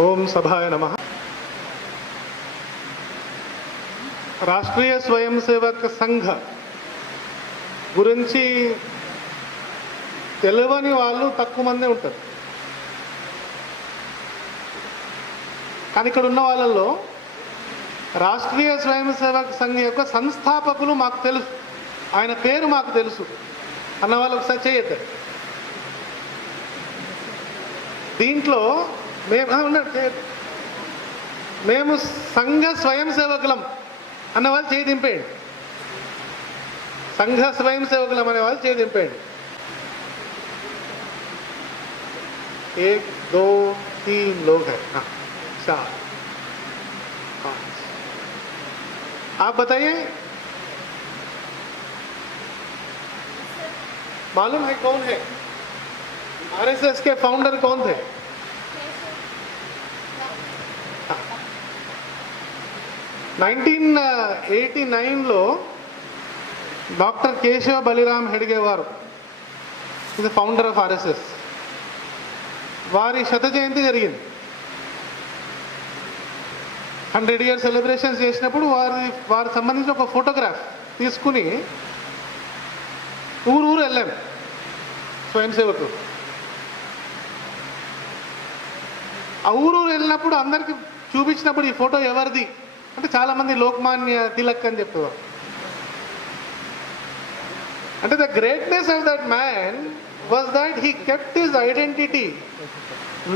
ఓం సభాయ నమః. రాష్ట్రీయ స్వయం సేవక్ సంఘ గురించి తెలియని వాళ్ళు తక్కువ మందే ఉంటారు. కానీ ఇక్కడ ఉన్న వాళ్ళల్లో రాష్ట్రీయ స్వయం సేవక్ సంఘ యొక్క సంస్థాపకులు మాకు తెలుసు, ఆయన పేరు మాకు తెలుసు అన్న వాళ్ళు ఒకసారి చేయొద్దు. దీంట్లో మేము సంఘ స్వయం సేవకులం అన్న వాళ్ళు చేయి దింపేయండి. సంఘ స్వయం సేవకులం అనే వాళ్ళు చేయి దింపేయండి. 1 2 3 लोग हैं. 4 5. आप बताइए, मालूम है कौन है? आरएसएस के फाउंडर कौन थे? 1989లో డాక్టర్ కేశవ బలిరామ్ హెడ్గే వారు ఇది ఫౌండర్ ఆఫ్ ఆర్ఎస్ఎస్. వారి శత జయంతి జరిగింది. 100 years సెలబ్రేషన్స్ చేసినప్పుడు వారికి సంబంధించిన ఒక ఫోటోగ్రాఫ్ తీసుకుని ఊరు వెళ్ళాం స్వయం సేవకులు. ఆ ఊరు వెళ్ళినప్పుడు అందరికి చూపించినప్పుడు ఈ ఫోటో ఎవరిది అంటే చాలామంది లోక్మాన్య తిలక్ అని చెప్పేవారు. అంటే the greatness of that man was that he kept his identity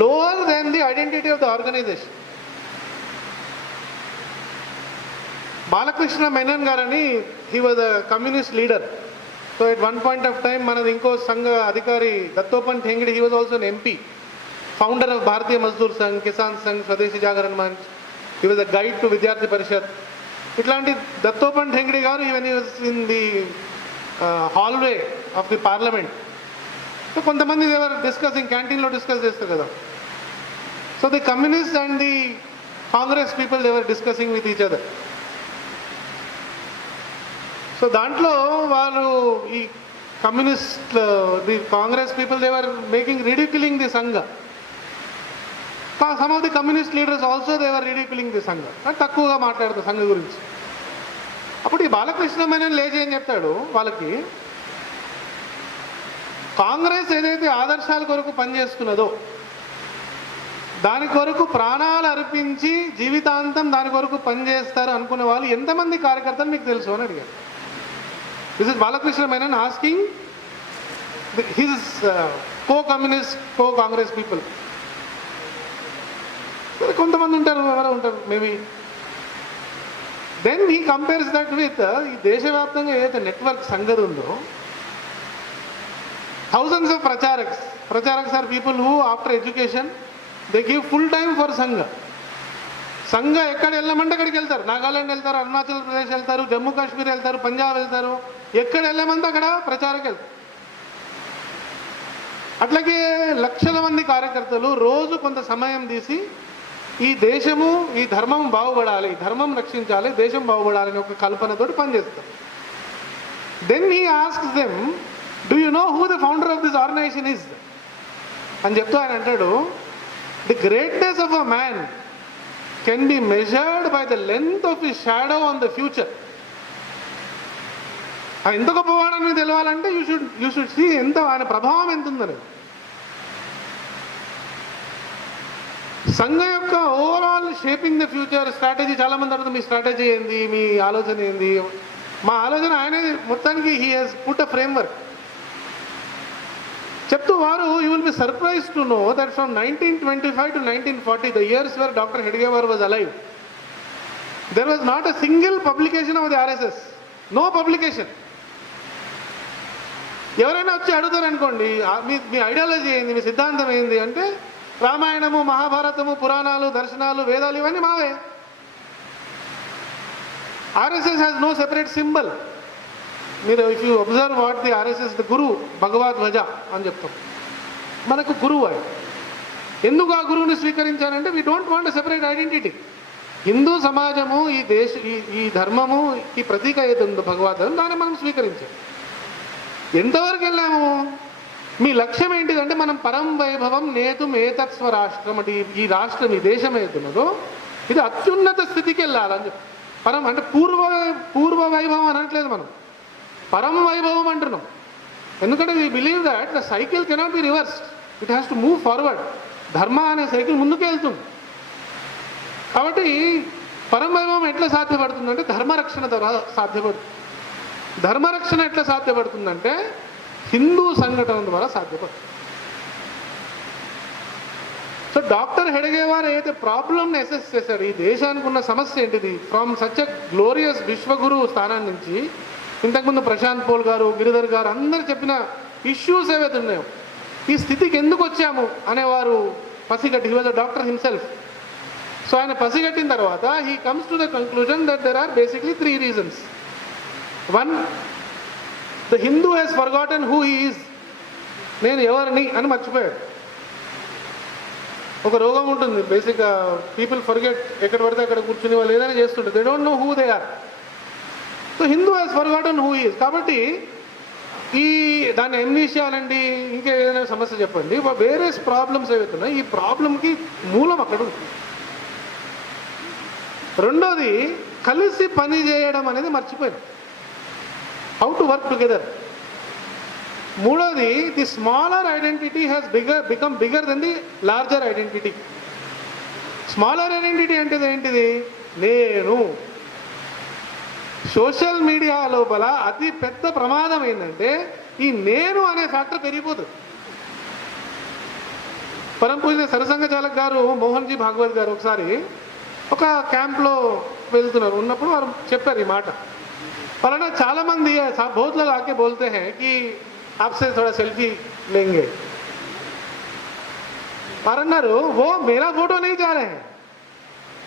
lower then the identity of the organisation. Balakrishna Menon గారని he was a communist leader. So at one point of time మనది ఇంకో సంఘ అధికారి Dattopant Thengadi, he was also an MP, founder of Bharatiya Mazdoor Sangh, Kisan Sangh, Swadeshi Jagaran Manch. He was a guide to Vidyarthi Parishad. ఇట్లాంటి Dattopant Thengadi garu even he was in the hallway of the Parliament. So కొంతమంది they were discussing, క్యాంటీన్లో discuss చేస్తారు కదా. So the communist and the Congress people they were discussing with each other. So దాంట్లో వారు ఈ communist the Congress people they were making ridiculing the Sangh. Some of the communist leaders also they were ridiculing the Sangh. తక్కువగా మాట్లాడతారు సంఘ గురించి. అప్పుడు ఈ బాలకృష్ణ మేనన్ లేచి ఏం చెప్తాడు వాళ్ళకి, కాంగ్రెస్ ఏదైతే ఆదర్శాల కొరకు పనిచేస్తున్నదో దాని కొరకు ప్రాణాలు అర్పించి జీవితాంతం దాని కొరకు పనిచేస్తారు అనుకునే వాళ్ళు ఎంతమంది కార్యకర్తలు మీకు తెలుసు అని అడిగారు. This is Balakrishna Menon asking his co-communist, co-Congress people. కొంతమంది ఉంటారు, ఎవరో ఉంటారు maybe. Then he compares that with ఈ దేశవ్యాప్తంగా ఏదైతే నెట్వర్క్ సంగతి ఉందో, thousands of pracharaks or people who after education they give full time for Sangh. Sangh ఎక్కడ వెళ్ళమంటే అక్కడికి వెళ్తారు. నాగాలాండ్ వెళ్తారు, అరుణాచల్ ప్రదేశ్ వెళ్తారు, జమ్మూ కాశ్మీర్ వెళ్తారు, పంజాబ్ వెళ్తారు. ఎక్కడ వెళ్ళమంటే అక్కడ ప్రచారకు వెళ్తారు. అట్లాగే లక్షల మంది కార్యకర్తలు రోజు కొంత సమయం తీసి ఈ దేశము, ఈ ధర్మం బాగుపడాలి, ధర్మం రక్షించాలి, దేశం బాగుపడాలి అని ఒక కల్పనతోటి పనిచేస్తారు. Then he asks them, do you know who the founder of this organization is అని చెప్తూ ఆయన అంటాడు, the greatness of a man can be measured by the length of his shadow on the future. ఎంత గొప్పవాడని తెలవాలంటే you should see ఎంత ఆయన ప్రభావం ఎంత ఉందని. సంఘ యొక్క overall shaping the future strategy. చాలామంది అడుగుతారు మీ స్ట్రాటజీ ఏంది, మీ ఆలోచన ఏంది. మా ఆలోచన ఆయనే మొత్తానికి he has put a framework చెప్తూ వారు, you will be surprise to know that from 1925 to 1940, the years where Dr. Hedgewar was alive, there was not a single publication of the RSS. No publication. ఎవరైనా వచ్చి అడుగుతారు అనుకోండి, మీ ideology ఏంది, మీ సిద్ధాంతం ఏంది అంటే, రామాయణము, మహాభారతము, పురాణాలు, దర్శనాలు, వేదాలు ఇవన్నీ మావే. RSS has no separate symbol. మీరు if you observe what the RSS the guru Bhagwa Dhwaj అని చెప్తాం. మనకు గురువు ఆయన. ఎందుకు ఆ గురువుని స్వీకరించారంటే we don't want a separate identity. హిందూ సమాజము, ఈ ధర్మము, ఈ ప్రతీక ఏది ఉందో భగవద్ దాన్ని మనం స్వీకరించాం. ఎంతవరకు వెళ్ళాము? మీ లక్ష్యం ఏంటిదంటే మనం పరం వైభవం నేతు ఏతత్ స్వరాష్ట్రం అంటే ఈ రాష్ట్రం ఈ దేశం ఏతున్నదో ఇది అత్యున్నత స్థితికి వెళ్ళాలని చెప్పి పరం అంటే పూర్వ వైభవం అనట్లేదు, మనం పరం వైభవం అంటున్నాం. ఎందుకంటే we believe that the cycle cannot be reversed, it has to move forward. ధర్మ అనే సైకిల్ ముందుకు వెళ్తుంది. కాబట్టి పరం వైభవం ఎట్లా సాధ్యపడుతుందంటే ధర్మరక్షణ ద్వారా సాధ్యపడుతుంది. ధర్మరక్షణ ఎట్లా సాధ్యపడుతుందంటే హిందూ సంఘటన ద్వారా సాధ్యపడుతుంది. సో డాక్టర్ హెడగేవార్ ఏదైతే ప్రాబ్లమ్ని అసెస్ చేశాడు, ఈ దేశానికి ఉన్న సమస్య ఏంటిది, from such a glorious Vishwaguru స్థానం నుంచి ఇంతకుముందు ప్రశాంత్ పోల్ గారు, గిరిధర్ గారు అందరు చెప్పిన ఇష్యూస్ ఏవైతే ఉన్నాయో, ఈ స్థితికి ఎందుకు వచ్చాము అనేవారు పసిగట్టి, he was a doctor himself. So ఆయన పసిగట్టిన తర్వాత he comes to the conclusion that there are basically 3 reasons. 1, the Hindu has forgotten who he is, నేను ఎవరిని అని మర్చిపోయాడు. ఒక రోగం ఉంటుంది బేసిక్గా, పీపుల్ ఫర్గెట్, ఎక్కడ పడితే అక్కడ కూర్చుని వాళ్ళు ఏదైనా చేస్తుంటారు, they don't know who they are. So Hindu has forgotten who is. కాబట్టి ఈ దాన్ని ఎమ్నీషియా అనండి, ఇంకా ఏదైనా సమస్య చెప్పండి, వేరే ప్రాబ్లమ్స్ ఏవైతున్నాయి ఈ ప్రాబ్లంకి మూలం అక్కడ ఉంటుంది. రెండోది కలిసి పని చేయడం అనేది మర్చిపోయింది, హౌ టు వర్క్ టుగెదర్. మూడోది the smaller identity has become bigger than the larger identity. Smaller identity అంటే ఏంటిది, నేను. సోషల్ మీడియా లోపల అతి పెద్ద ప్రమాదం ఏంటంటే ఈ నేను అనే ఫ్యాక్టర్ పెరిగిపోతుంది. పరం పూజ సరసంఘ చాలక్ గారు మోహన్ జీ భాగవత్ గారు ఒకసారి ఒక క్యాంప్లో వెళ్తున్నారు, ఉన్నప్పుడు వారు చెప్పారు ఈ మాట. వాళ్ళ చాలా మంది बहुत लोग आके बोलते हैं कि आपसे थोड़ा सेल्फी लेंगे. और अన్నారు वो मेरा फोटो नहीं चाह रहे हैं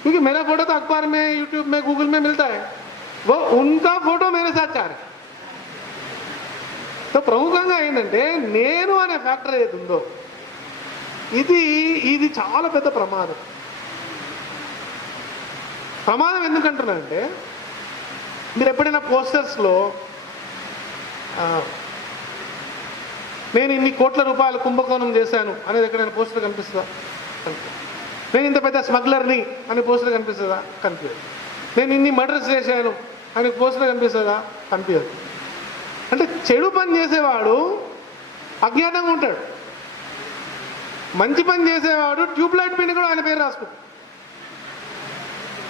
क्योंकि मेरा फोटो तो अखबार में, यूट्यूब में, गूगल में मिलता है, वो उनका फोटो मेरे साथ चाह रहे हैं. तो ప్రముఖంగా ఏంటంటే నేను అనే ఫ్యాక్టర్ ఏది ఉందో ఇది చాలా పెద్ద ప్రమాదం. ప్రమాదం ఎందుకంటున్నా అంటే మీరు ఎప్పుడైనా పోస్టర్స్లో నేను ఇన్ని కోట్ల రూపాయల కుంభకోణం చేశాను అనేది ఎక్కడైనా పోస్టర్ కనిపిస్తుందా? నేను ఇంత పెద్ద స్మగ్లర్ని అనే పోస్టర్ కనిపిస్తుందా? కనిపించదు. నేను ఇన్ని మర్డర్స్ చేశాను అని పోస్టర్ కనిపిస్తుందా? కనిపించదు. అంటే చెడు పని చేసేవాడు అజ్ఞాతంగా ఉంటాడు, మంచి పని చేసేవాడు ట్యూబ్లైట్ పైన కూడా ఆయన పేరు రాసుకుంటాడు.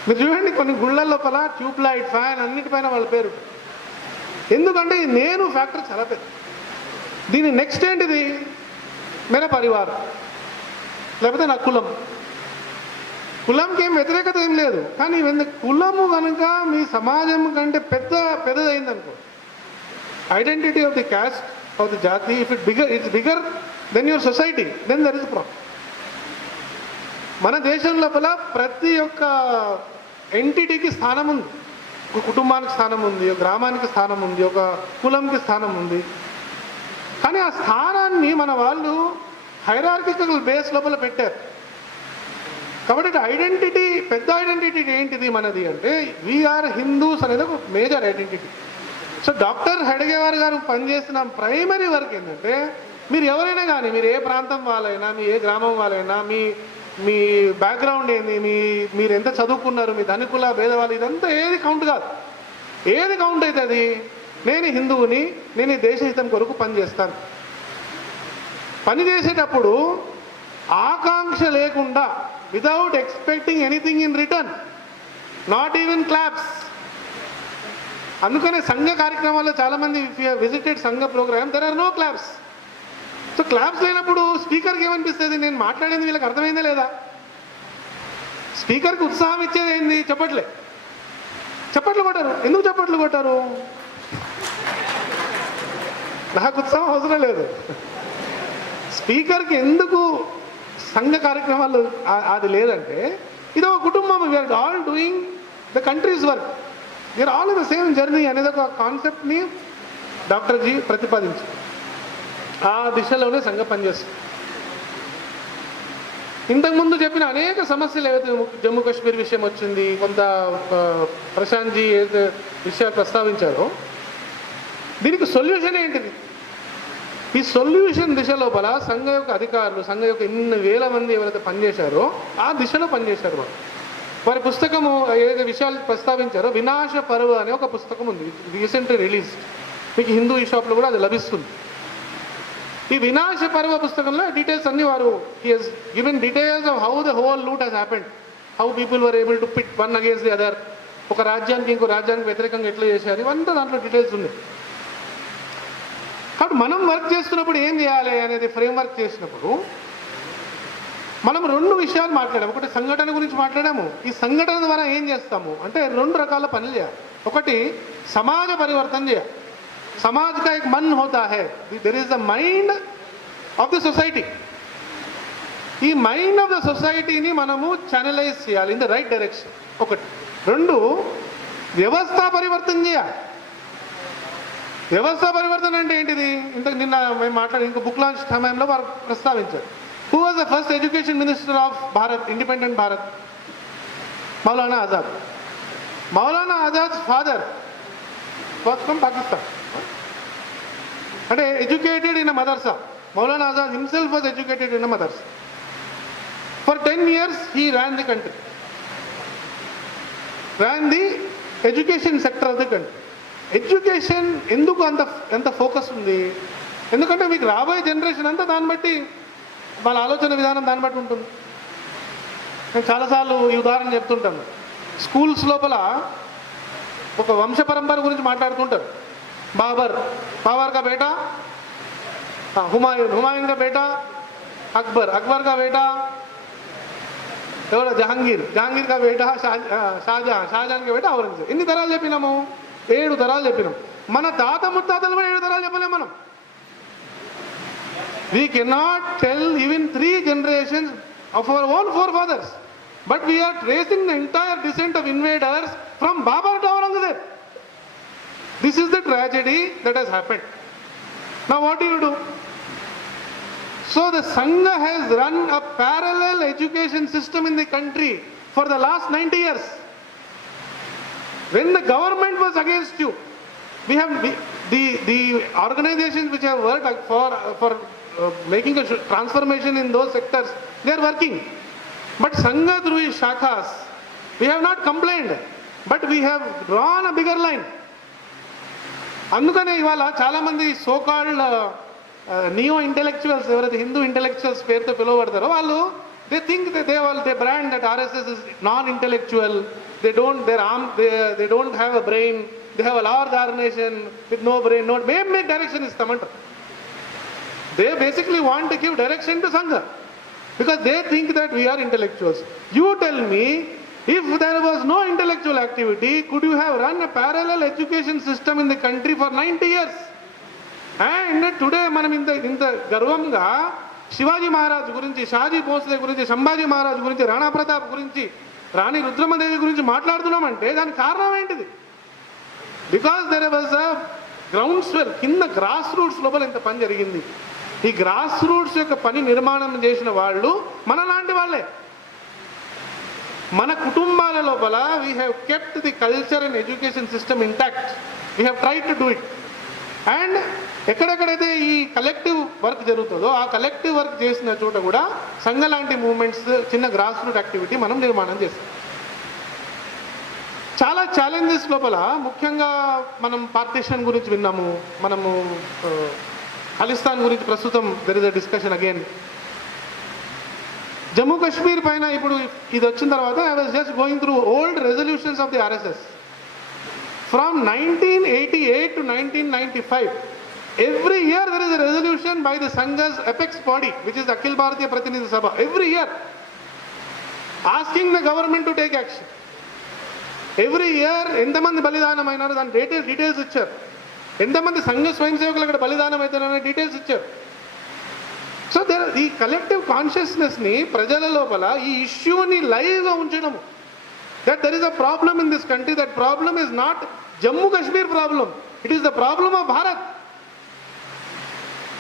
మీరు చూడండి కొన్ని గుళ్ళ లోపల ట్యూబ్లైట్, ఫ్యాన్ అన్నిటిపైన వాళ్ళ పేరు. ఎందుకంటే నేను ఫ్యాక్టర్ చాలా పెద్ద. దీని నెక్స్ట్ ఏంటిది, మేరా పరివారం, లేకపోతే నా కులం. కులంకి ఏం వ్యతిరేకత ఏం లేదు, కానీ కులము కనుక మీ సమాజం కంటే పెద్దదైందనుకో, identity of the caste of the jati, if it's bigger then your society, then there is problem. మన దేశం లోపల ప్రతి ఒక్క ఎంటిటీకి స్థానం ఉంది. ఒక కుటుంబానికి స్థానం ఉంది, ఒక గ్రామానికి స్థానం ఉంది, ఒక కులంకి స్థానం ఉంది. కానీ ఆ స్థానాన్ని మన వాళ్ళు హైరార్కికల్ బేస్ లోపల పెట్టారు. కాబట్టి ఐడెంటిటీ, పెద్ద ఐడెంటిటీ ఏంటిది మనది అంటే వీఆర్ హిందూస్ అనేది ఒక మేజర్ ఐడెంటిటీ. సో డాక్టర్ హెడగేవార్ గారు పనిచేసిన ప్రైమరీ వర్క్ ఏంటంటే మీరు ఎవరైనా కానీ, మీరు ఏ ప్రాంతం వాళ్ళైనా, మీ ఏ గ్రామం వాళ్ళైనా, మీ బ్యాక్గ్రౌండ్ ఏంది, మీరు ఎంత చదువుకున్నారు, మీ ధనికుల భేదవాళ్ళు, ఇదంతా ఏది కౌంట్ కాదు. ఏది కౌంట్ అవుతుంది, నేను హిందువుని, నేను ఈ దేశహితం కొరకు పనిచేస్తాను. పని చేసేటప్పుడు ఆకాంక్ష లేకుండా, without expecting anything in return, not even claps. అందుకనే సంఘ కార్యక్రమాల్లో చాలామంది visited Sangh program, there are no claps. So claps లేనప్పుడు స్పీకర్కి ఏమనిపిస్తుంది, నేను మాట్లాడేది వీళ్ళకి అర్థమైందా లేదా? స్పీకర్కి ఉత్సాహం ఇచ్చేది ఏంది? చప్పట్లు కొట్టారు. ఎందుకు చప్పట్లు కొట్టారు? నాకు ఉత్సాహం అవసరం లేదు. స్పీకర్కి ఎందుకు సంఘ కార్యక్రమాలు అది లేదంటే, ఇది ఒక కుటుంబం, we are all doing the country's work, we are all in the same journey అనేది ఒక కాన్సెప్ట్ని డాక్టర్ జీ ప్రతిపాదించారు. ఆ దిశలోనే సంఘం పనిచేస్తుంది. ఇంతకుముందు చెప్పిన అనేక సమస్యలు ఏవైతే జమ్మూ కాశ్మీర్ విషయం వచ్చింది, కొంత ప్రశాంత్ జీ ఏదైతే విషయాలు ప్రస్తావించారో, దీనికి సొల్యూషన్ ఏంటిది? ఈ సొల్యూషన్ దిశ లోపల సంఘ యొక్క అధికారులు, సంఘ యొక్క ఇన్ని వేల మంది ఎవరైతే పనిచేశారో ఆ దిశలో పనిచేశారు వారు. వారి పుస్తకము ఏదైతే విషయాలు ప్రస్తావించారో వినాశ పర్వ అనే ఒక పుస్తకం ఉంది, రీసెంట్లీ రిలీజ్. మీకు హిందూ ఈ షాప్లో కూడా అది లభిస్తుంది. ఈ వినాశ పర్వ పుస్తకంలో డీటెయిల్స్ అన్ని వారు he has given details of how the whole loot has happened, how people were able to pit one against the other. ఒక రాజ్యానికి ఇంకో రాజ్యానికి వ్యతిరేకంగా ఎట్లా చేశారు, ఇవంతా దాంట్లో డీటెయిల్స్ ఉన్నాయి. కాబట్టి మనం వర్క్ చేస్తున్నప్పుడు ఏం చేయాలి అనేది ఫ్రేమ్ వర్క్ చేసినప్పుడు మనం రెండు విషయాలు మాట్లాడాము. ఒకటి సంఘటన గురించి మాట్లాడాము. ఈ సంఘటన ద్వారా ఏం చేస్తాము అంటే రెండు రకాల పనులు చేయాలి. ఒకటి సమాజ పరివర్తన చేయాలి. సమాజ్ కా ఏక్ మన్ హోతా హై, there is the mind of the society. ఈ మైండ్ ఆఫ్ ద సొసైటీని మనము ఛానలైజ్ చేయాలి ఇన్ ద రైట్ డైరెక్షన్. ఒకటి. రెండు, వ్యవస్థ పరివర్తన చేయాలి. వ్యవస్థ పరివర్తన అంటే ఏంటిది? నిన్న మేము మాట్లాడి ఇంకో బుక్ లాంచ్ సమయంలో వారు ప్రస్తావించారు. Who was the first education minister of Bharat, independent Bharat? Maulana Azad. Maulana Azad father was from Pakistan, అంటే educated in a madrasa. Maulana Azad himself was educated in a madrasa. For 10 years he ran the country, ran the education sector of the country. Education ఎందుకు ఎంత focus ఉంది? ఎందుకంటే మీకు రాబోయే generation అంతా దాన్ని బట్టి, వాళ్ళ ఆలోచన విధానం దాన్ని బట్టి ఉంటుంది. నేను చాలాసార్లు ఈ ఉదాహరణ చెప్తుంటాను. స్కూల్స్ లోపల ఒక వంశ పరంపర గురించి మాట్లాడుతుంటారు. బాబర్ కా బేటా హుమాయూన్, హుమాయూన్ కా బేటా అక్బర్, అక్బర్ కా బేటా ఎవరో జహాంగీర్, జహాంగీర్ కా బేటా షాజహాన్, షాజహాన్ కా బేటా ఔరంగజేబ్. ఎన్ని తరాలు చెప్పినాము? 7 తరాలు చెప్పినాం. మన తాత ముత్తాతలు కూడా 7 తరాలు చెప్పలేము మనం. We cannot tell even 3 generations of our own forefathers, but we are tracing the entire descent of invaders from Babur to Aurangzeb. This is the tragedy that has happened. Now what do you do? So the Sangha has run a parallel education system in the country for the last 90 years. When the government was against you, we have the organizations which have worked for making a transformation in those sectors, they are working. But Sangha through its shakhas, we have not complained, but we have drawn a bigger line. అందుకనే ఇవాళ చాలామంది so called neo intellectuals, ఎవరైతే Hindu intellectuals పేరుతో పిలువబడతారో వాళ్ళు they think they brand that RSS is non intellectual. They don't have a brain, they have a large organization with no brain, make direction istamantaru. They basically want to give direction to Sangha because they think that we are intellectuals. You tell me, if there was no intellectual activity, could you have run a parallel education system in the country for 90 years? And today manam inta garvamga Shivaji Maharaj గురించి, షాజీ భోస్లే గురించి, సంభాజీ మహారాజ్ గురించి, రాణా ప్రతాప్ గురించి, రాణి రుద్రమదేవి గురించి మాట్లాడుతున్నామంటే దానికి కారణం ఏంటిది? Because there was a ground swell, కింద grass roots లోపల ఇంత పని జరిగింది. ఈ గ్రాస్ రూట్స్ యొక్క పని నిర్మాణం చేసిన వాళ్ళు మన లాంటి వాళ్ళే. మన కుటుంబాల లోపల we have kept the culture and education system intact. We have tried to do it. And ఎక్కడెక్కడైతే ఈ కలెక్టివ్ వర్క్ జరుగుతుందో ఆ కలెక్టివ్ వర్క్ చేసిన చోట కూడా సంఘ లాంటి మూవ్మెంట్స్, చిన్న గ్రాస్ రూట్ యాక్టివిటీ మనం నిర్మాణం చేస్తాం. చాలా ఛాలెంజెస్ లోపల ముఖ్యంగా మనం పార్టీషన్ గురించి విన్నాము, మనము ఖలిస్తాన్ గురించి ప్రస్తుతం there is a discussion again. Jammu Kashmir పైన ఇప్పుడు ఇది వచ్చిన తర్వాత I was just going through old resolutions of the RSS from 1988 to 1995. Every year there is a resolution by the Sangha's apex body, which is Akhil Bharatiya Pratinidhi Sabha, every year asking the government to take action. Every year ఎంతమంది బలిదానం అయినారు దాని details ఇచ్చారు. ఎంతమంది సంఘ స్వయం సేవకులు అక్కడ బలిదానం అవుతారనే డీటెయిల్స్ ఇచ్చారు. సో ఈ కలెక్టివ్ కాన్షియస్నెస్ని ప్రజల లోపల ఈ ఇష్యూని లైవ్గా ఉంచడము, that there is a problem in this country, that problem is not Jammu Kashmir problem, it is the problem of Bharat.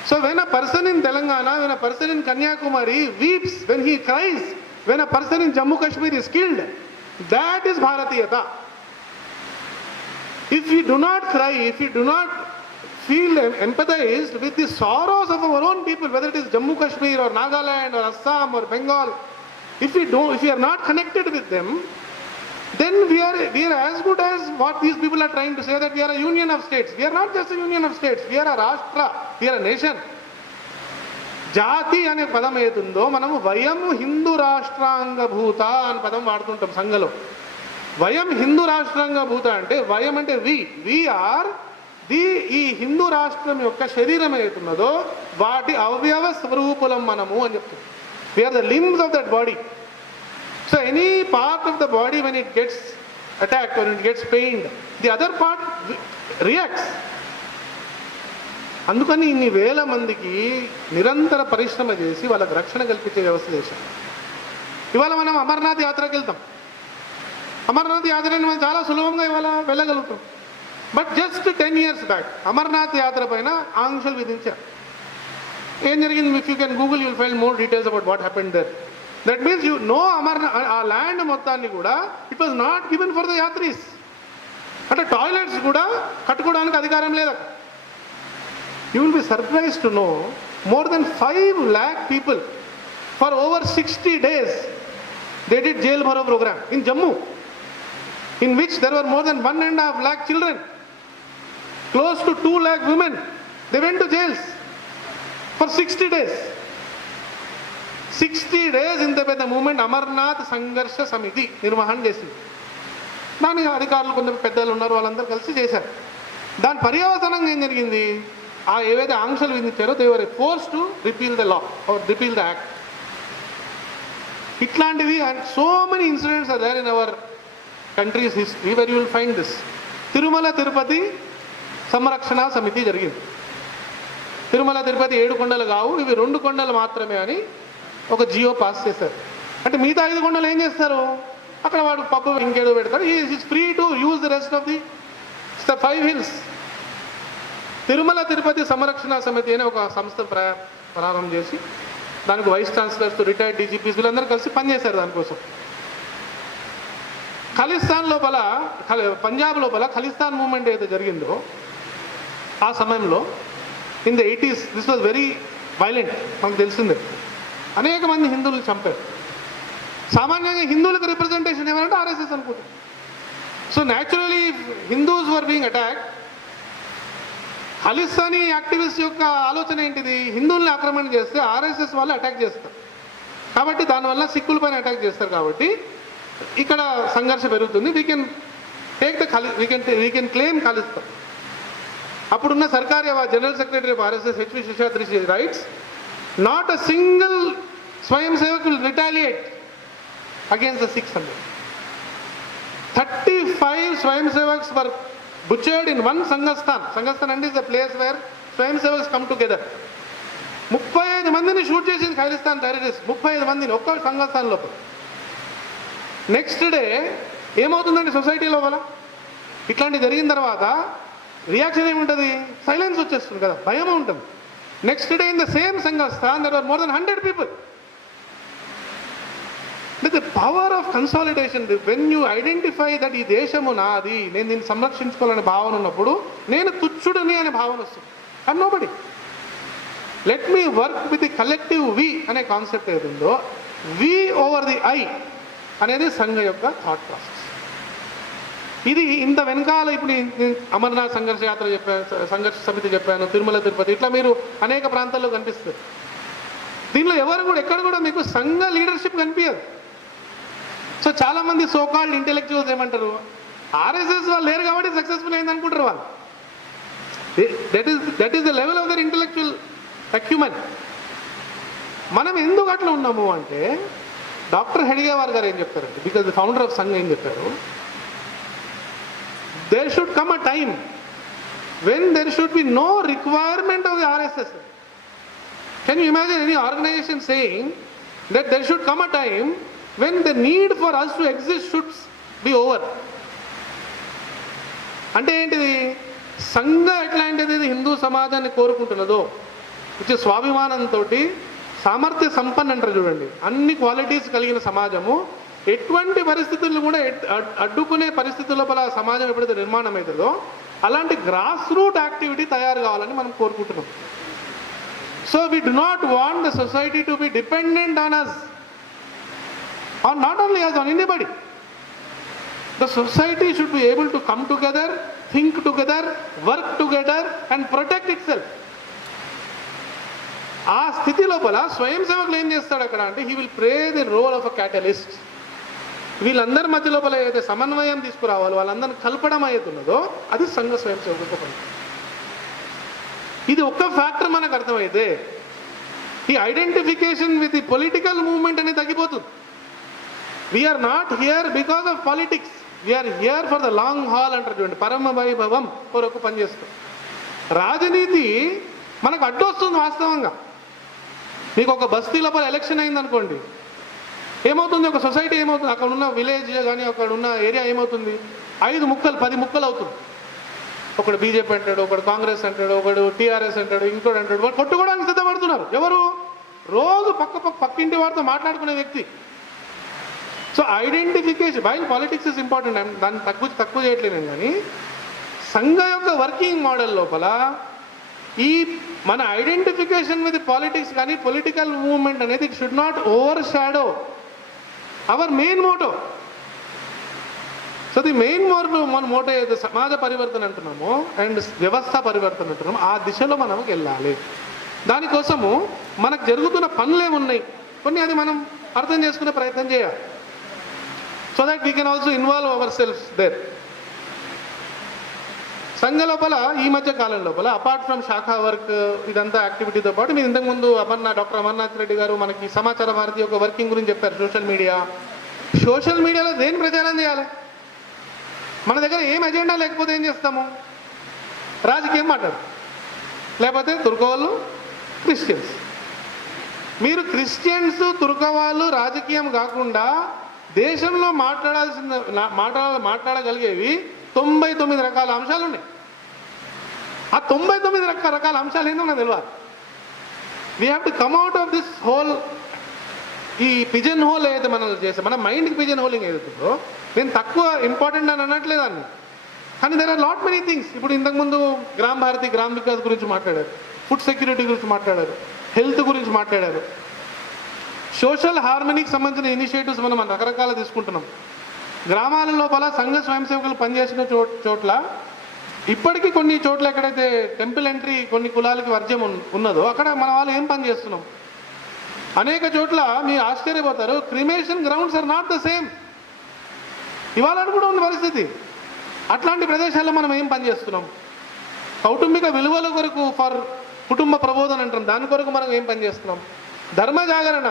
So when a person in Telangana, when a person in Kanyakumari weeps, when he cries, when a person in Jammu Kashmir is killed, that is Bharatiyata. If you do not cry, if you do not feel empathized with the sorrows of our own people, whether it is Jammu Kashmir or Nagaland or Assam or Bengal. If we are not connected with them, then we are as good as what these people are trying to say, that we are a union of states. We are not just a union of states. We are a Rashtra. We are a nation. జాతి అనే పదం ఏతుందో మనము వయం హిందూ రాష్ట్రాంగ భూత అనే పదం వాడుతుంటాం సంఘలో. వయం హిందూ రాష్ట్రాంగ భూత అంటే వయం అంటే వి ఆర్ ఈ హిందూ రాష్ట్రం యొక్క శరీరం ఏతున్నదో వాటి అవయవ స్వరూపులం మనము అని చెప్తాం. We are the limbs of that body. So any part of the body when it gets attacked or it gets pained, the other part reacts. అందుకని ఇన్ని వేల మందికి నిరంతర పరిశ్రమ చేసి వాళ్ళకి రక్షణ కల్పించే వ్యవస్థ చేశాం. ఇవాళ మనం అమర్నాథ్ యాత్రకి వెళ్తాం. అమర్నాథ్ యాత్రని మనం చాలా సులభంగా ఇవాళ వెళ్ళగలుగుతాం. But just 10 years back Amarnath Yatra పైన ఆంక్షలు విధించారు. ఏం జరిగింది? If you can google you will find more details about what happened there. That means you know ఆ ల్యాండ్ మొత్తాన్ని కూడా it was not given for the yatris. అంటే టాయిలెట్స్ కూడా కట్టుకోవడానికి అధికారం లేదు. You will be surprised to know more than 5 lakh people for over 60 days they did jail bharo program in Jammu, in which there were more than 1.5 lakh children, close to 2 lakh women. They went to jails for 60 days. 60 days in the movement Amarnath Sangarsha Samiti నిర్వహణ చేసింది. దాని అధికారులు కొందరు పెద్దలు ఉన్నారు, వాళ్ళందరూ కలిసి చేశారు. దాని పర్యవసానంగా ఏం జరిగింది? ఆ ఏవైతే ఆంక్షలు విధించారో they were force to repeal the law or repeal the act. ఇట్లాంటివి and so many incidents are there in our country's history where you will find this. Tirumala Tirupati Samrakshana Samiti జరిగింది. తిరుమల తిరుపతి 7 కొండలు కావు, ఇవి 2 కొండలు మాత్రమే అని ఒక జియో పాస్ చేశారు. అంటే మిగతా 5 కొండలు ఏం చేస్తారు? అక్కడ వాడు పబ్బు ఇంకేదో పెడతాడు. Is free to use the rest of the 5 hills. Tirumala Tirupati Samrakshana సమితి అనే ఒక సంస్థ ప్రారంభం చేసి దానికి వైస్ ఛాన్సలర్స్, రిటైర్డ్ డీజీపీస్ వీళ్ళందరూ కలిసి పనిచేశారు దానికోసం. ఖలిస్తాన్ లోపల, పంజాబ్ లోపల ఖలిస్తాన్ మూవ్మెంట్ ఏదైతే జరిగిందో ఆ సమయంలో in the 80s this was very violent. మనకు తెలిసిందే, అనేక మంది హిందువులు చంపారు. సామాన్యంగా హిందువులకు రిప్రజెంటేషన్ ఏమంటే ఆర్ఎస్ఎస్ అనుకుంటారు. So naturally Hindus were being attack. Khalistani activist యొక్క ఆలోచన ఏంటిది? హిందువుల్ని ఆక్రమణ చేస్తే ఆర్ఎస్ఎస్ వాళ్ళు అటాక్ చేస్తారు కాబట్టి, దానివల్ల సిక్కుల పైన అటాక్ చేస్తారు కాబట్టి ఇక్కడ సంఘర్షణ పెరుగుతుంది. We can take the we can claim Khalistan. అప్పుడున్న సర్కారీ general secretary of RSS HV Seshadri writes, not a single swayamsevak will retaliate against the six hundred. 35 స్వయం సేవక్స్ వర్ butchered in one Sanghasthan. Sanghasthan is the place where Swayam Sevaks come together. 35 మందిని shoot చేసింది Khalistan terrorist. 35 మందిని ఒక్క సంఘస్థాన్ లోపల. Next day ఏమవుతుందండి society లోపల? ఇట్లాంటి జరిగిన తర్వాత రియాక్షన్ ఏముంటుంది? సైలెన్స్ వచ్చేస్తుంది కదా, భయం ఉంటుంది. Next day in the same Sanghasthan there are more then 100 people. The power of consolidation, when you identify that ఈ దేశము నాది, నేను దీన్ని సంరక్షించుకోవాలనే భావన ఉన్నప్పుడు నేను తుచ్చుడని అనే భావన వస్తుంది. I'm nobody, let me work with the collective we అనే కాన్సెప్ట్ ఏదుందో, వి ఓవర్ ది ఐ అనేది సంఘ యొక్క థాట్ ప్రాసెస్. ఇది ఇంత వెనకాల ఇప్పుడు అమర్నాథ్ సంఘర్ష యాత్ర చెప్పాను, సంఘర్ష సమితి చెప్పాను, తిరుమల తిరుపతి, ఇట్లా మీరు అనేక ప్రాంతాల్లో కనిపిస్తుంది. దీనిలో ఎవరు కూడా ఎక్కడ కూడా మీకు సంఘ లీడర్షిప్ కనిపించదు. సో చాలా మంది సోకాల్డ్ ఇంటెలెక్చువల్స్ ఏమంటారు? ఆర్ఎస్ఎస్ వాళ్ళు లేరు కాబట్టి సక్సెస్ఫుల్ అయింది అనుకుంటారు వాళ్ళు. That is the level of their intellectual acumen. మనం ఎందుకు అట్లా ఉన్నాము అంటే, డాక్టర్ హెడిగేవార్ గారు ఏం చెప్తారంటే, because the founder of Sangh ఏం చెప్పారు, there should come a time when there should be no requirement of the RSS. Can you imagine any organization saying that there should come a time when the need for us to exist should be over? అంటే ఏంటిది? సంఘ ఎట్లాంటిది హిందూ సమాజాన్ని కోరుకుంటున్నదో, వచ్చే స్వాభిమానంతో సామర్థ్య సంపన్న అంటారు చూడండి, అన్ని క్వాలిటీస్ కలిగిన సమాజము ఎటువంటి పరిస్థితులను కూడా అడ్డుకునే పరిస్థితుల లోపల సమాజం ఎప్పుడైతే నిర్మాణం అవుతుందో అలాంటి గ్రాస్ రూట్ యాక్టివిటీ తయారు కావాలని మనం కోరుకుంటున్నాం. So we do not want the society to be dependent on us, on not only us, on anybody. The society should be able to come together, think together, work together and protect itself. ఆ స్థితి లోపల స్వయం సేవకులు ఏం చేస్తాడు అక్కడ అంటే he will play the role of a catalyst. వీళ్ళందరి మధ్య లోపల ఏదైతే సమన్వయం తీసుకురావాలో, వాళ్ళందరిని కలపడం అవుతున్నదో అది సంఘ స్వయం సేవకులతో పని. ఇది ఒక్క ఫ్యాక్టర్ మనకు అర్థమైతే ఈ identification with the political movement అనేది తగ్గిపోతుంది. We are not here because of politics, we are here for the long haul అంటారు చూడండి, పరమ వైభవం కొరకు పనిచేస్తాం. రాజనీతి మనకు అడ్డొస్తుంది వాస్తవంగా. మీకు ఒక బస్తీ లోపల ఎలక్షన్ అయిందనుకోండి, ఏమవుతుంది, ఒక సొసైటీ ఏమవుతుంది, అక్కడ ఉన్న విలేజ్ కానీ అక్కడ ఉన్న ఏరియా ఏమవుతుంది, 5 ముక్కలు 10 ముక్కలు అవుతుంది. ఒకడు బీజేపీ అంటాడు, ఒకడు కాంగ్రెస్ అంటాడు, ఒకడు టీఆర్ఎస్ అంటాడు, ఇంకోటి అంటాడు. వాళ్ళు కొట్టుకోవడానికి సిద్ధపడుతున్నారు. ఎవరు? రోజు పక్కింటి వారితో మాట్లాడుకునే వ్యక్తి. So identification while politics is important, దాన్ని తక్కువ చేయట్లేదు కానీ సంఘ యొక్క వర్కింగ్ మోడల్ లోపల ఈ మన ఐడెంటిఫికేషన్ విత్ పాలిటిక్స్ కానీ పొలిటికల్ మూవ్మెంట్ అనేది it should not over shadow our main motto. So the main motto ఏదైతే సమాజ పరివర్తన అంటున్నామో అండ్ వ్యవస్థ పరివర్తన అంటున్నామో ఆ దిశలో మనం వెళ్ళాలి. దానికోసము మనకు జరుగుతున్న పనులు ఏమున్నాయి కొన్ని, అది మనం అర్థం చేసుకునే ప్రయత్నం చేయాలి. So that we can also involve our selves there. Sangh లోపల ఈ మధ్య కాలం లోపల అపార్ట్ ఫ్రమ్ శాఖా వర్క్ ఇదంతా యాక్టివిటీతో పాటు మీరు ఇంతకుముందు డాక్టర్ అమర్నాథ్ రెడ్డి గారు మనకి సమాచార భారతి యొక్క వర్కింగ్ గురించి చెప్పారు. సోషల్ మీడియాలో దేని ప్రచారం చేయాలి? మన దగ్గర ఏం ఎజెండా లేకపోతే ఏం చేస్తాము? రాజకీయం మాట్లాడు, లేకపోతే తుర్కవాళ్ళు క్రిస్టియన్స్. మీరు క్రిస్టియన్స్ తుర్కవాళ్ళు రాజకీయం కాకుండా దేశంలో మాట్లాడగలిగేవి 99 రకాల అంశాలు ఉన్నాయి. ఆ 99 రకాల అంశాలు ఏందో నాకు తెలియాలి. We have to come out of this whole, ఈ పిజన్ హోల్ ఏదైతే మనం చేస్తాం, మన మైండ్కి పిజన్ హోలింగ్ ఏదైతుందో. నేను తక్కువ ఇంపార్టెంట్ అని అనట్లేదు అన్ని, కానీ there are lot many things. ఇప్పుడు ఇంతకుముందు గ్రామ భారతి, గ్రామ వికాస్ గురించి మాట్లాడారు, ఫుడ్ సెక్యూరిటీ గురించి మాట్లాడారు, హెల్త్ గురించి మాట్లాడారు, సోషల్ హార్మనీకి సంబంధించిన ఇనిషియేటివ్స్ మనం రకరకాలు తీసుకుంటున్నాం. గ్రామాల లోపల సంఘ స్వయం సేవకులు పనిచేసిన చోట్ల ఇప్పటికీ కొన్ని చోట్ల ఎక్కడైతే టెంపుల్ ఎంట్రీ కొన్ని కులాలకి వర్జ్యం ఉన్నదో అక్కడ మన వాళ్ళు ఏం పని చేస్తున్నాం. అనేక చోట్ల మీరు ఆశ్చర్యపోతారు, cremation grounds are not the same. ఇవాళ కూడా ఉన్న పరిస్థితి. అట్లాంటి ప్రదేశాల్లో మనం ఏం పని చేస్తున్నాం? కౌటుంబిక విలువల కొరకు, ఫర్ కుటుంబ ప్రబోధన అంటాం, దాని కొరకు మనం ఏం పని చేస్తున్నాం? ధర్మ జాగరణ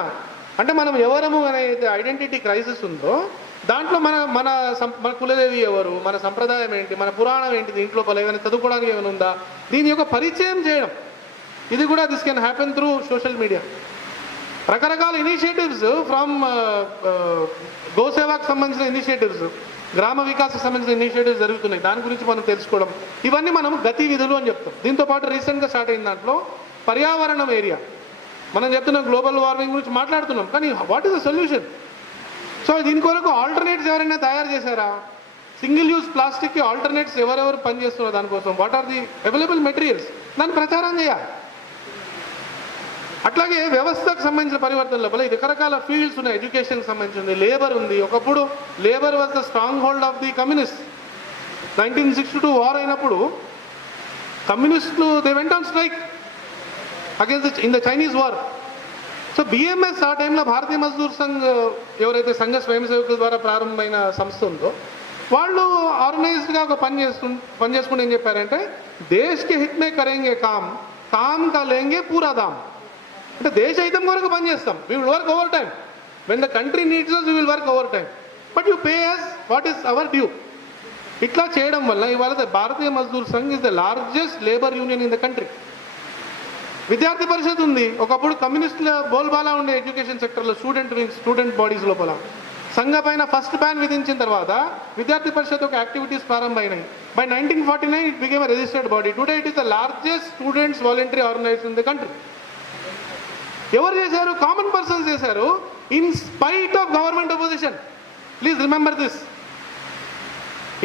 అంటే మనం ఎవరము అనేది ఐడెంటిటీ క్రైసిస్ ఉందో దాంట్లో మన కులదేవి ఎవరు, మన సంప్రదాయం ఏంటి, మన పురాణం ఏంటి, దీంట్లో ఏమైనా చదువుకోవడానికి ఏమైనా ఉందా, దీని యొక్క పరిచయం చేయడం. ఇది కూడా this can happen through social media. రకరకాల ఇనిషియేటివ్స్ ఫ్రమ్ గోసేవాకు సంబంధించిన ఇనిషియేటివ్స్, గ్రామ వికాసకు సంబంధించిన ఇనిషియేటివ్స్ జరుగుతున్నాయి. దాని గురించి మనం తెలుసుకోవడం, ఇవన్నీ మనం గతి విధులు అని చెప్తాం. దీంతో పాటు రీసెంట్గా స్టార్ట్ అయిన దాంట్లో పర్యావరణం ఏరియా మనం చెప్తున్నాం, గ్లోబల్ వార్మింగ్ గురించి మాట్లాడుతున్నాం, కానీ what is the solution? So దీని కొరకు ఆల్టర్నేట్స్ ఎవరైనా తయారు చేశారా? సింగిల్ యూజ్ ప్లాస్టిక్కి ఆల్టర్నేట్స్ ఎవరెవరు పనిచేస్తున్నారు దానికోసం, what are the available materials, దాన్ని ప్రచారం చేయాలి. అట్లాగే వ్యవస్థకు సంబంధించిన పరివర్తన లోపల రకరకాల ఫీల్డ్స్ ఉన్నాయి. ఎడ్యుకేషన్కి సంబంధించింది, లేబర్ ఉంది. ఒకప్పుడు labour was the strong hold of the communist. 1962 war అయినప్పుడు కమ్యూనిస్టులు they went on strike against in the Chinese war. So BMS ఆ టైంలో భారతీయ మజ్దూర్ సంఘ్ ఎవరైతే సంఘ స్వయం సేవకుల ద్వారా ప్రారంభమైన సంస్థ ఉందో వాళ్ళు ఆర్గనైజ్డ్గా ఒక పని చేసుకుంటూ ఏం చెప్పారంటే, దేశ్కి హిత్ మే కరేంగే కామ్ కా లేంగే పూరా దామ్. అంటే దేశ హితం కొరకు పని చేస్తాం. We will work overtime. When the country needs us, we will work overtime, but you pay us what is our due. ఇట్లా చేయడం వల్ల ఇవాళ Bharatiya Mazdoor Sangh is the largest labour union in the country. Vidyarthi Parishad ఉంది. ఒకప్పుడు కమ్యూనిస్టుల బోల్బాలా ఉండే education సెక్టర్లో student bodies లోపల సంఘ పైన ఫస్ట్ బ్యాన్ విధించిన తర్వాత విద్యార్థి పరిషత్ ఒక యాక్టివిటీస్ ప్రారంభమైనాయి. By 1949 it became a registered body. Today it is the largest students voluntary organisation in the country. ఎవరు చేశారు? కామన్ పర్సన్స్ చేశారు, in spite of government opposition. Please remember this.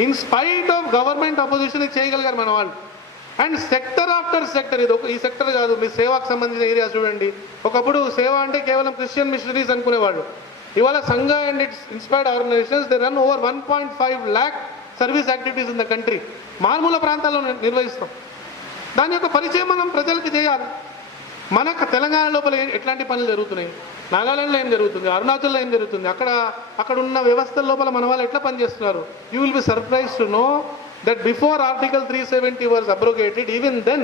In spite of government opposition చేయగలిగారు మన వాళ్ళు. And sector after sector, ఇది ఈ sector కాదు, మీ సేవాకు సంబంధించిన ఏరియా చూడండి. ఒకప్పుడు సేవ అంటే కేవలం క్రిస్టియన్ మిషనరీస్ అనుకునేవాళ్ళు. ఇవాళ Sangh and its inspired organizations they run over 1.5 lakh service activities in the country. మారుమూల ప్రాంతాల్లో నిర్వహిస్తాం. దాని యొక్క పరిచయం మనం ప్రజలకు చేయాలి. మనకు తెలంగాణ లోపల ఎట్లాంటి పనులు జరుగుతున్నాయి, నాగాలాండ్లో ఏం జరుగుతుంది, అరుణాచల్లో ఏం జరుగుతుంది, అక్కడ ఉన్న వ్యవస్థల లోపల మన వాళ్ళు ఎట్లా పనిచేస్తున్నారు. You will be surprise to no that before Article 370 was abrogated, even then,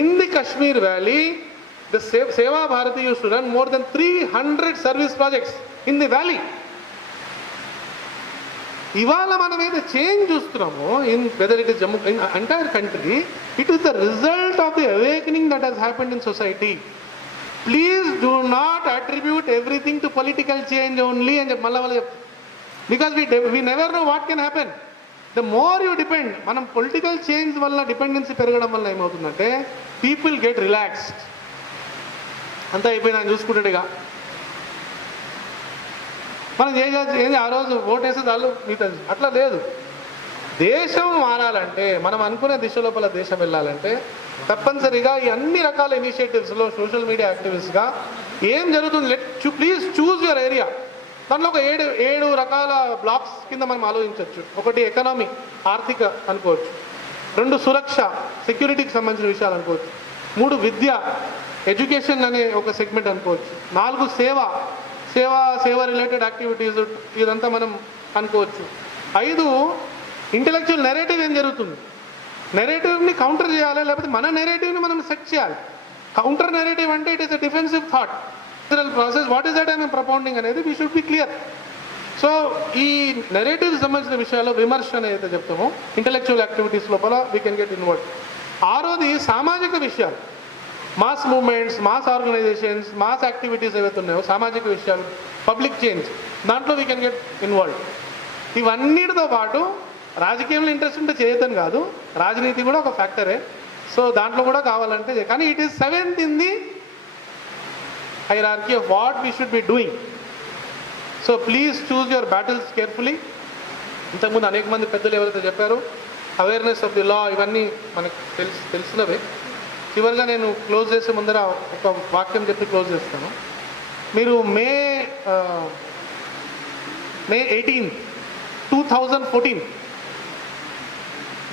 in the Kashmir Valley, the Seva Bharati used to run more than 300 service projects in the valley. ఇవాళ మనం ఏదో చేంజ్ చూస్తున్నామో in weather it is Jammu in entire country, it is the result of the awakening that has happened in society. Please do not attribute everything to political change only అని చెప్పి మళ్ళీ చెప్తాం. Because we never know what can happen. The more you depend, మనం political change వల్ల dependency పెరగడం వల్ల ఏమవుతుందంటే people get relaxed. అంతా అయిపోయింది అని చూసుకుంటాడుగా, మనం ఏది ఆ రోజు ఓటేసే వాళ్ళు మీకు అట్లా లేదు. దేశం మారాలంటే, మనం అనుకునే దిశ లోపల దేశం వెళ్ళాలంటే తప్పనిసరిగా ఈ అన్ని రకాల ఇనిషియేటివ్స్లో సోషల్ మీడియా యాక్టివిస్ట్గా ఏం జరుగుతుంది, ప్లీజ్ చూజ్ యువర్ ఏరియా. దాంట్లో ఒక ఏడు రకాల బ్లాక్స్ కింద మనం ఆలోచించవచ్చు. ఒకటి ఎకనామీ, ఆర్థిక అనుకోవచ్చు. 2 సురక్ష, సెక్యూరిటీకి సంబంధించిన విషయాలు అనుకోవచ్చు. 3 విద్య, ఎడ్యుకేషన్ అనే ఒక సెగ్మెంట్ అనుకోవచ్చు. 4 సేవ రిలేటెడ్ యాక్టివిటీస్, ఇదంతా మనం అనుకోవచ్చు. 5 ఇంటెలెక్చువల్ నెరేటివ్, ఏం జరుగుతుంది, నెరేటివ్ని కౌంటర్ చేయాలి, లేకపోతే మన నెరేటివ్ని మనం సెట్ చేయాలి. కౌంటర్ నెరేటివ్ అంటే it is a defensive thought process. What is that I'm propounding అనేది we should be clear. So ఈ నెరేటివ్ సంబంధించిన విషయాల్లో విమర్శ అనేది చెప్తాము. ఇంటెలెక్చువల్ యాక్టివిటీస్ లోపల వీ కెన్ గెట్ ఇన్వాల్వ్. 6వది సామాజిక విషయాలు, mass movements, mass organisations, mass activities ఏవైతే ఉన్నాయో సామాజిక విషయాలు, పబ్లిక్ చేంజ్, దాంట్లో వీ కెన్ గెట్ ఇన్వాల్వ్. ఇవన్నిటితో పాటు రాజకీయంలో ఇంట్రెస్ట్ ఉంటే చేయొద్దని కాదు, రాజనీతి కూడా ఒక ఫ్యాక్టరే. సో దాంట్లో కూడా కావాలంటే, కానీ it is 7th in the hierarchy of what we should be doing. So please choose your battles carefully. ఇంతకుముందు అనేక మంది పెద్దలు ఎవరైతే చెప్పారు, అవేర్నెస్ ఆఫ్ ది లా, ఇవన్నీ మనకు తెలిసినవే. చివరిగా నేను క్లోజ్ చేసే ముందర ఒక వాక్యం చెప్పి క్లోజ్ చేస్తాను. మీరు మే 18, 2014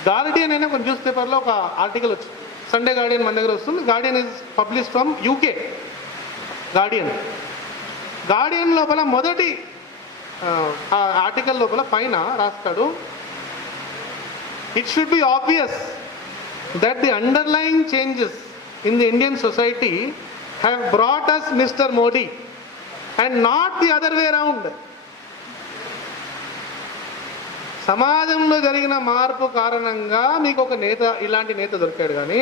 గార్డియన్ అనే ఒక న్యూస్ పేపర్లో ఒక ఆర్టికల్ వచ్చింది. సండే గార్డియన్ మన దగ్గర వస్తుంది. Guardian is published from UK. Guardian లోపల మొదటి ఆ ఆర్టికల్ లోపల పైన రాస్తాడు, it should be obvious that the underlying changes in the Indian society have brought us mister Modi and not the other way around. సమాజంలో జరిగిన మార్పు కారణంగా మీకు ఒక నేత, ఇలాంటి నేత దొరికాడు, కానీ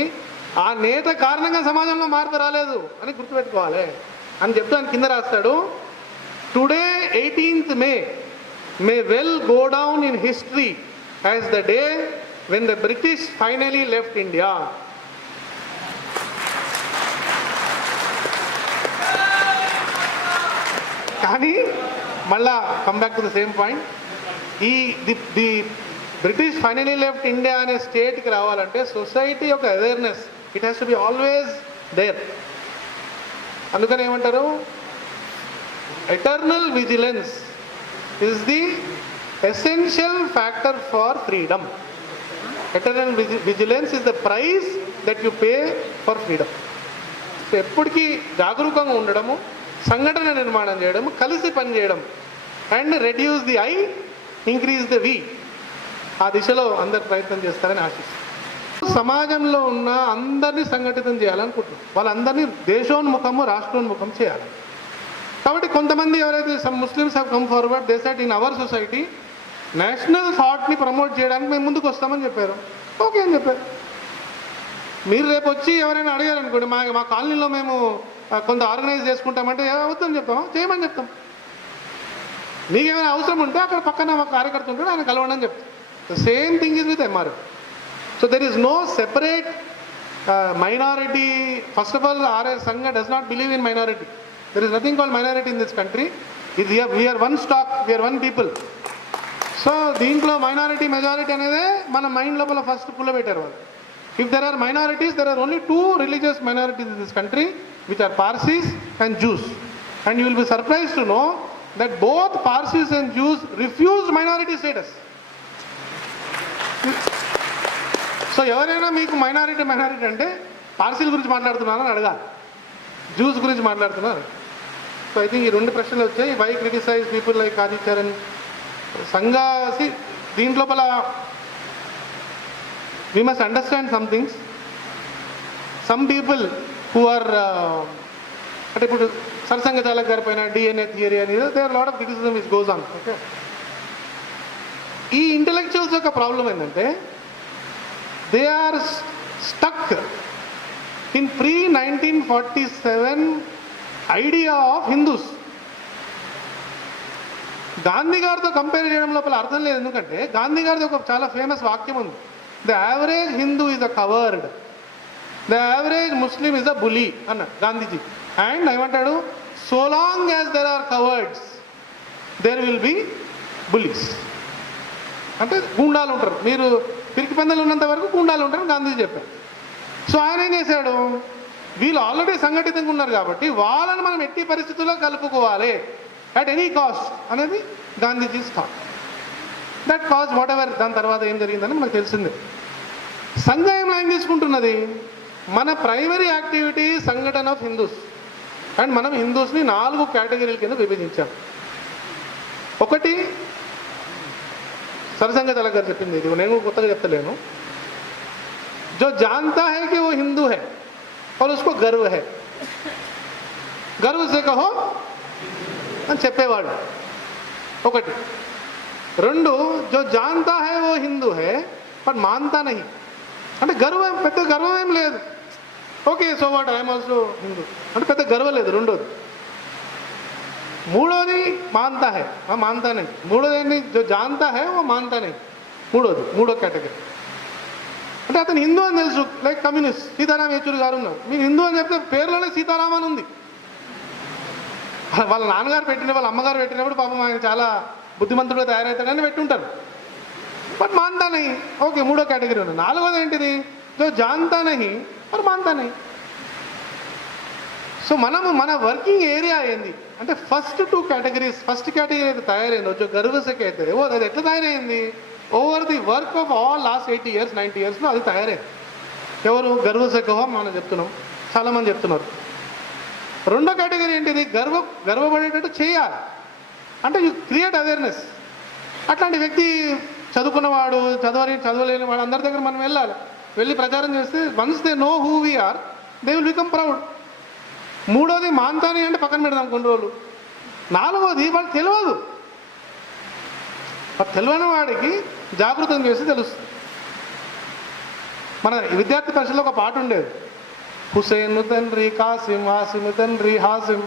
ఆ నేత కారణంగా సమాజంలో మార్పు రాలేదు అని గుర్తుపెట్టుకోవాలి అని చెప్తూ ఆయన కింద రాస్తాడు, today 18th May may well go down in history as the day when the British finally left India. కానీ మళ్ళా come back to the same point, the British finally left India అనే స్టేట్కి రావాలంటే సొసైటీ యొక్క awareness, it has to be always there. అందుకని ఏమంటారు, eternal vigilance is the essential factor for freedom. Eternal vigilance is the price that you pay for freedom. So ఎప్పటికీ జాగరూకంగా ఉండడము, సంఘటన నిర్మాణం చేయడం, కలిసి పనిచేయడం, and reduce the I, increase the we, ఆ దిశలో అందరు ప్రయత్నం చేస్తారని ఆశిస్తాను. సమాజంలో ఉన్న అందరినీ సంఘటితం చేయాలనుకుంటున్నాం. వాళ్ళందరినీ దేశోన్ముఖము, రాష్ట్రోన్ముఖం చేయాలి. కాబట్టి కొంతమంది ఎవరైతే some Muslims have come forward, they said in our society national థాట్ని ప్రమోట్ చేయడానికి మేము ముందుకు వస్తామని చెప్పారు. ఓకే అని చెప్పారు. మీరు రేపు వచ్చి ఎవరైనా అడిగారు అనుకోండి, మా కాలనీలో మేము కొంత ఆర్గనైజ్ చేసుకుంటామంటే వద్దని చెప్తామా, చేయమని చెప్తాం. మీకేమైనా అవసరం ఉంటే అక్కడ పక్కన మా కార్యకర్త ఉంటాడు, ఆయన కలవండి అని చెప్తాం. The same thing is with MRF. So there is no separate minority. First of all, RS Sangha does not believe in minority. There is nothing called minority in this country. We are one stock, we are one people. So దీంట్లో minority majority అనేది మన mind లోపల first పుల్లబెట్టారు వాళ్ళు. If there are minorities, there are only 2 religious minorities in this country, which are Parsis and Jews. And you will be surprised to know that both Parsis and Jews refused minority status. So ఎవరైనా మీకు minority అంటే పార్సీల గురించి మాట్లాడుతున్నారని అడగాలి, juice గురించి మాట్లాడుతున్నారు. So I think ఈ 2 ప్రశ్నలు వచ్చాయి. వై క్రిటిసైజ్ పీపుల్ లైక్ ఆదిత్యరన్ సంఘాసి. దీంట్లోపల we must understand some things. Some people who are అంటే ఇప్పుడు సరసంగ చాలక్ గారి పైన DNA థియరీ అనేది there are lot of criticism which goes on. Okay, ఈ ఇంటెలెక్చువల్స్ యొక్క ప్రాబ్లం ఏంటంటే they are stuck in pre-1947 idea of Hindus. Gandhi గారితో కంపేర్ చేయడం లోపల అర్థం లేదు. ఎందుకంటే గాంధీ గారిది ఒక చాలా ఫేమస్ వాక్యం ఉంది, the average Hindu is a coward, the average Muslim is a bully అన్న గాంధీజీ. అండ్ ఏమంటాడు, so long as there are cowards there will be bullies. అంటే గూండాలు ఉంటారు, మీరు పిరికి పందెలు ఉన్నంత వరకు గూండాలు ఉంటారు గాంధీజీ చెప్పారు. సో ఆయన ఏం చేశాడు, వీళ్ళు ఆల్రెడీ సంఘటితంగా ఉన్నారు కాబట్టి వాళ్ళని మనం ఎట్టి పరిస్థితుల్లో కలుపుకోవాలి అట్ ఎనీ కాస్ట్ అనేది Gandhiji thought. That cause what ever. దాని తర్వాత ఏం జరిగిందని మనకు తెలిసిందే. సంఘం ఏం లైన్ తీసుకుంటున్నది, మన ప్రైమరీ యాక్టివిటీ సంఘటన ఆఫ్ హిందూస్. అండ్ మనం హిందూస్ని 4 కేటగిరీల కింద విభజించాం. ఒకటి సరసంగ చాలక్ గారు చెప్పింది, ఇది నేను కొత్తగా చెప్తలేను. जो जानता है कि वो हिंदू है और उसको गर्व है, गर्व से कहो అని చెప్పేవాడు ఒకటి. 2, जो जानता है वो हिंदू है पर मानता नहीं, అంటే గర్వం, పెద్ద గర్వం ఏం లేదు. Okay, so what, I'm also Hindu అంటే పెద్ద గర్వం లేదు. 2. 3, మాన్తా హై, మాన్తా నహీ. 3 जो जानता है वो मानता नहीं. 3 కేటగిరీ. అంటే అతను హిందూ అని తెలుసు, లైక్ కమ్యూనిస్ట్ సీతారాం యేచూరి గారు ఉన్నారు. మీరు హిందూ అని చెప్తే పేరులోనే సీతారాం అని ఉంది. వాళ్ళ నాన్నగారు పెట్టిన, వాళ్ళ అమ్మగారు పెట్టినప్పుడు పాపం ఆయన చాలా బుద్ధిమంతుడుగా తయారవుతాడని పెట్టుంటారు. బట్ మాన్తా నహీ, ఓకే, 3 కేటగిరీ ఉంది. 4వది ఏంటిది, జో జాన్తా నహీ మరి మాన్తా నహీ. సో మనము మన వర్కింగ్ ఏరియా ఏంది అంటే ఫస్ట్ 2 కేటగిరీస్. ఫస్ట్ కేటగిరీ అయితే తయారైంది, జో గర్వసకి అయితే అది ఎట్లా తయారైంది, over the work of all last 80 years 90 yearsలో అది తయారైంది. ఎవరు, గర్వసకహం మనం చెప్తున్నాం, చాలామంది చెప్తున్నారు. 2వ కేటగిరీ ఏంటిది, గర్వపడేటట్టు చేయాలి అంటే యూ క్రియేట్ అవేర్నెస్. అట్లాంటి వ్యక్తి చదువుకున్నవాడు, చదవలేని వాడు అందరి దగ్గర మనం వెళ్ళి ప్రచారం చేస్తే once they know who we are they will become proud. 3వది మాన్తాని అంటే పక్కన పెడదాం కొన్ని రోజులు. 4వది వాళ్ళు తెలియదు, తెలియని వాడికి జాగృతం చేసి తెలుస్తుంది. మన విద్యార్థి పరిషత్లో ఒక పాట ఉండేది, హుసేన్ తండ్రి కాసిం, ఆసిమ్ తండ్రి హాసిం,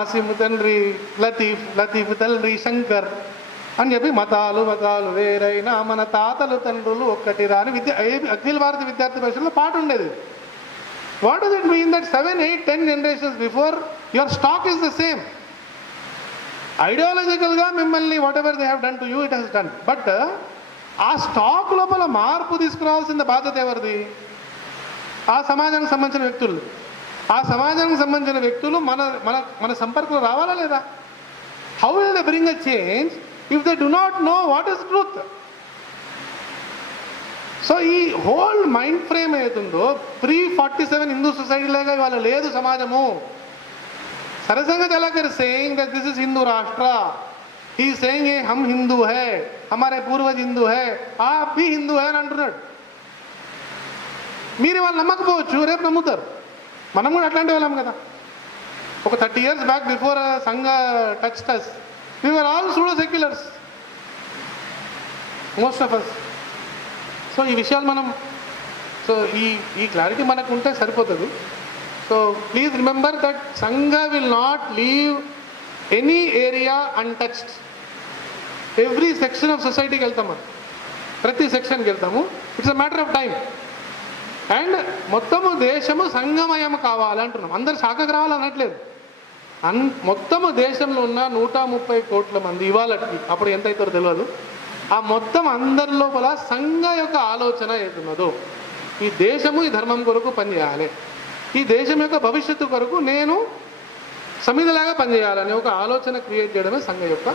ఆసిమ్ తండ్రి లతీఫ్, లతీఫ్ తండ్రి శంకర్ అని చెప్పి మతాలు వేరైనా మన తాతలు తండ్రులు ఒక్కటిరా అని అఖిల భారత విద్యార్థి పరిషత్లో పాట ఉండేది. What does it mean that 7, 8, 10 generations before your stock is the same. ఐడియాలజికల్గా మిమ్మల్ని whatever they have done to you it has done. But ఆ స్టాక్ లోపల మార్పు తీసుకురావాల్సిన బాధ్యత ఎవరిది, ఆ సమాజానికి సంబంధించిన వ్యక్తులు. ఆ సమాజానికి సంబంధించిన వ్యక్తులు మన మన మన సంపర్కంలో రావాలా లేదా? How will they bring a change if they do not know what is truth? So ఈ హోల్ మైండ్ ఫ్రేమ్ ఏతుందో pre-47 హిందూ సొసైటీ లాగా ఇవాళ లేదు సమాజము. सरसंघ चालक is saying that this is Hindu Rashtra. He is saying hey, हम हिंदू है, हमारे पूर्वज हिंदू है, आप भी हिंदू है అని అంటున్నాడు. మీరు వాళ్ళు నమ్మకపోవచ్చు, రేపు నమ్ముతారు. మనం కూడా అట్లాంటి వాళ్ళం కదా. ఒక 30 years బ్యాక్ బిఫోర్ సంఘ touched us, we were all pseudo seculars, most of us. So ఈ విషయాలు మనం ఈ క్లారిటీ మనకు ఉంటే సరిపోతుంది. So please remember that Sangha will not leave any area untouched. Every section of society కి వెళ్తాము, ప్రతి సెక్షన్కి వెళ్తాము. It's a matter of time. And మొత్తము దేశము సంఘమయం కావాలంటున్నాం. అందరు శాఖకు రావాలనట్లేదు. మొత్తము దేశంలో ఉన్న 130 కోట్ల మంది ఇవాళకి, అప్పుడు ఎంత అవుతారో తెలియదు, ఆ మొత్తం అందరి లోపల సంఘ యొక్క ఆలోచన ఏదున్నదో, ఈ దేశము ఈ ధర్మం కొరకు పనిచేయాలి, ఈ దేశం యొక్క భవిష్యత్తు కొరకు నేను సమిధిలాగా పనిచేయాలని ఒక ఆలోచన క్రియేట్ చేయడమే సంఘ యొక్క